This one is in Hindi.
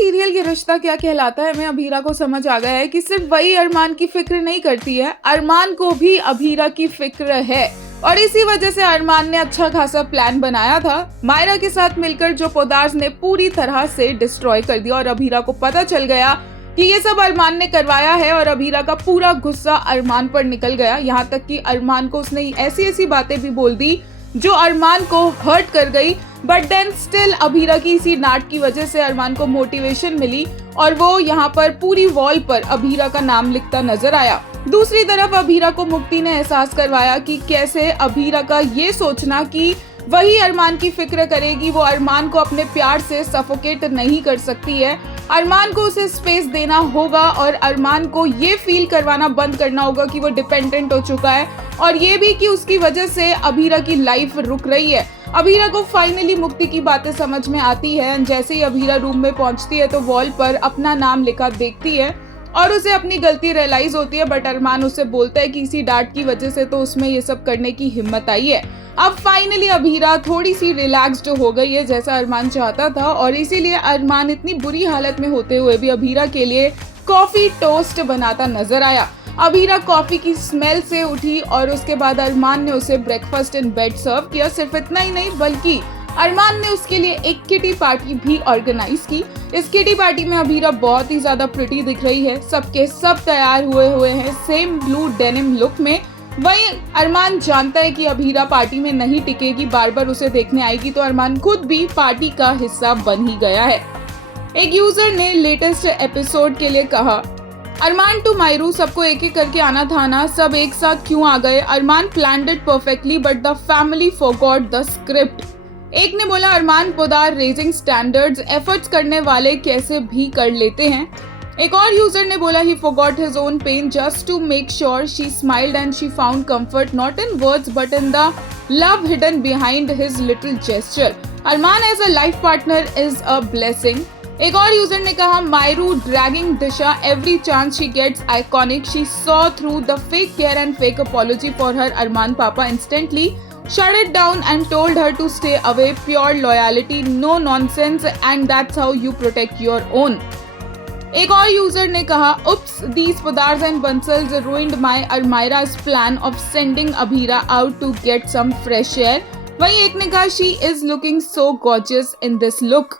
सीरियल ये रिश्ता क्या कहलाता है में अभीरा को समझ आ गया है कि सिर्फ वही अरमान की फिक्र नहीं करती है, अरमान को भी अभीरा की फिक्र है। और इसी वजह से अरमान ने अच्छा खासा प्लान बनाया था मायरा के साथ मिलकर, जो पोदार्स ने पूरी तरह से डिस्ट्रॉय कर दिया। और अभीरा को पता चल गया कि ये सब अरमान ने करवाया है और अभीरा का पूरा गुस्सा अरमान पर निकल गया। यहाँ तक कि अरमान को उसने ऐसी ऐसी बातें भी बोल दी जो अरमान को हर्ट कर गई। बट देन स्टिल अभीरा की इसी डांट की वजह से अरमान को मोटिवेशन मिली और वो यहाँ पर पूरी वॉल पर अभीरा का नाम लिखता नजर आया। दूसरी तरफ अभीरा को मुक्ति ने एहसास करवाया कि कैसे अभीरा का ये सोचना कि वही अरमान की फिक्र करेगी, वो अरमान को अपने प्यार से सफोकेट नहीं कर सकती है। अरमान को उसे स्पेस देना होगा और अरमान को ये फील करवाना बंद करना होगा कि वो डिपेंडेंट हो चुका है, और ये भी कि उसकी वजह से अभीरा की लाइफ रुक रही है। अभीरा को फाइनली मुक्ति की बातें समझ में आती है। जैसे ही अभीरा रूम में पहुंचती है तो वॉल पर अपना नाम लिखा देखती है और उसे अपनी गलती रियलाइज होती है। बट अरमान उसे बोलता है कि इसी डांट की वजह से तो उसमें ये सब करने की हिम्मत आई है। अब फाइनली अभीरा थोड़ी सी रिलैक्स्ड हो गई है जैसा अरमान चाहता था, और इसीलिए अरमान इतनी बुरी हालत में होते हुए भी अभीरा के लिए कॉफी टोस्ट बनाता नजर आया। अभीरा कॉफी की स्मेल से उठी और उसके बाद अरमान ने उसे ब्रेकफास्ट इन बेड सर्व किया। सिर्फ इतना ही नहीं बल्कि अरमान ने उसके लिए एक किटी पार्टी भी ऑर्गेनाइज की। इस किटी पार्टी में अभीरा बहुत ही ज्यादा प्रिटी दिख रही है। सबके सब तैयार हुए हैं सेम ब्लू डेनिम लुक में। वहीं अरमान जानता है कि अभीरा पार्टी में नहीं टिकेगी, बार बार उसे देखने आएगी, तो अरमान खुद भी पार्टी का हिस्सा बन ही गया है। एक यूजर ने लेटेस्ट एपिसोड के लिए कहा, अरमान टू मायरू सबको एक एक करके आना था ना, सब एक साथ क्यों आ गए? Armaan planned it perfectly but the family forgot the script. एक ने बोला, Armaan Poddar raising standards, efforts करने वाले कैसे भी कर लेते हैं। एक और यूजर ने बोला, he forgot his own pain just to make sure she smiled and she found comfort not in words but in the love hidden behind his little gesture. Arman as a life partner is a blessing. एक और यूजर ने कहा, मायरू dragging Disha every chance she gets iconic. She saw through the fake care and fake apology for her Arman Papa instantly shut it down and told her to stay away. Pure loyalty, no nonsense, and that's how you protect your own. एक और यूजर ने कहा, उप्स these podars and bunsels ruined my Armira's plan of sending Abhira out to get some fresh air. वहीं एक ने कहा, she is looking so gorgeous in this look.